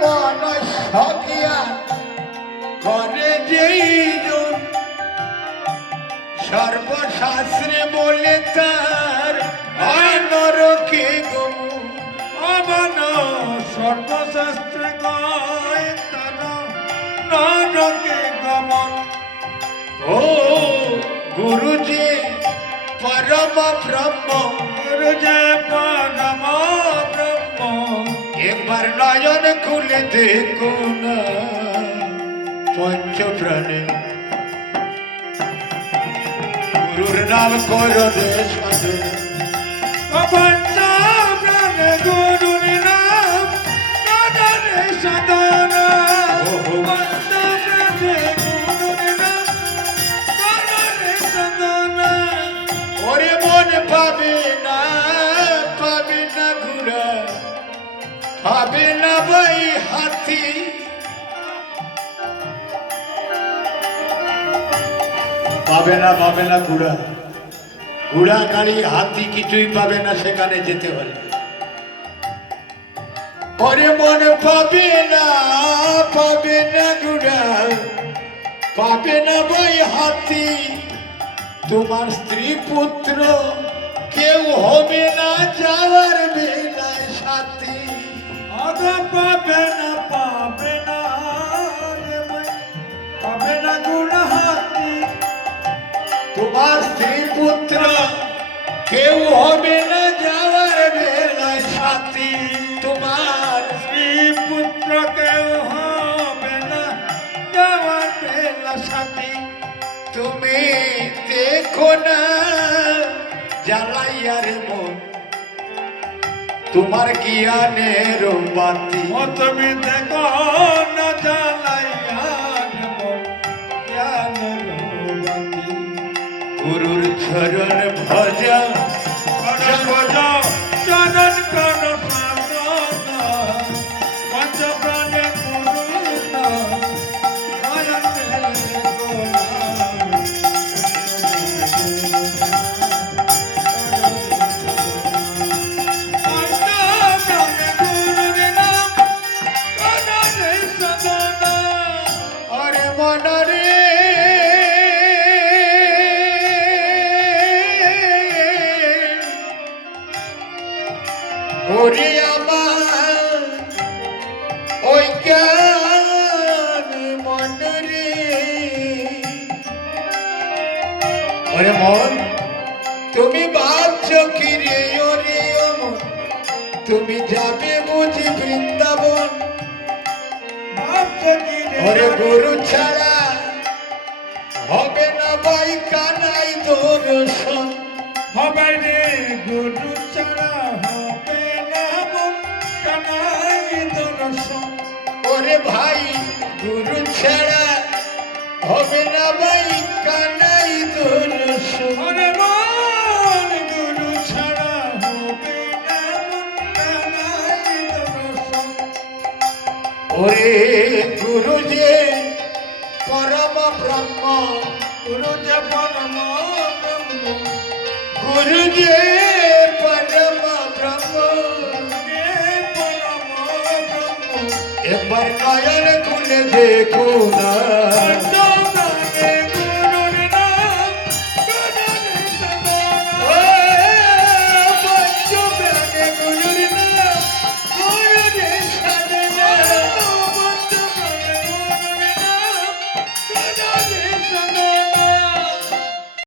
মনস জ্ঞান করে যেই জন সর্বশাস্ত্রে বলে তার নরকে গমন অবন সর্বশাস্ত্রে গায় তার নরকে গমন। ও গুরুজি পরম ব্রহ্ম, গুরু যে পরম ব্রহ্ম, একবার নয়ন খুলে দেখুন পঞ্চ প্রাণে গুরুর নাম করো রে সাধু। পঞ্চ প্রাণে গুরুর নাম করো সাধনা। পঞ্চ প্রাণে গুরুর নাম করো সাধনা। ওরে মন পাবে না ঘুরা, পাবে না ভাই হাতি। পাবে না ঘোড়া, ঘোড়া গাড়ি হাতি কিছুই পাবে না সেখানে যেতে হলে। ওরে মন পাবে না ঘোড়া, পাবে না ভাই হাতি। তোমার স্ত্রী পুত্র কেউ হবে না যাওয়ার বেলায় সাথী। আগে পাবে না রে ভাই, পাবে না গুণ হাতি। তোমার স্ত্রী পুত্র কেউ হবে না যাওয়ার বেলায় সাথী। তোমার স্ত্রী পুত্র কেউ হবে না যাওয়ার বেলা সাথী। তুমি দেখো না জ্বালাইয়ার মন তোমার জ্ঞানের বাতি। ও তুমি দেখো না জ্বালাইয়ার মন জ্ঞানের বাতি। গুরুর চরণ ভজা চরণ কর সাধনা। পঞ্চ প্রাণে গুরু নাম নয়ন মেলে গোনা। পঞ্চ প্রাণে গুরুর নাম করো সাধনা। অরে মনরে ওরে আমার ওই জ্ঞান মনরে। ওরে মন তুমি ভাবছো কি রে ওরে অমন, তুমি যাবে বুঝি বৃন্দাবন। ওরে গুরু ছাড়া হবে না ভাই কানাই দর্শন। হবে রে গুরু ছাড়া হবে না মন কানাই দর্শন। ওরে ভাই গুরু ছাড়া হবে না ভাই কানাই দর্শন। ওরে মন গুরু ছাড়া হবে না মন কানাই দর্শন। ওরে গুরু যে পরম ব্রহ্ম, গুরু যে পরম ব্রহ্ম, গুরু যে পরম ব্রহ্ম। যে পরম ব্রহ্ম, একবার নয়ন খুলে দেখো না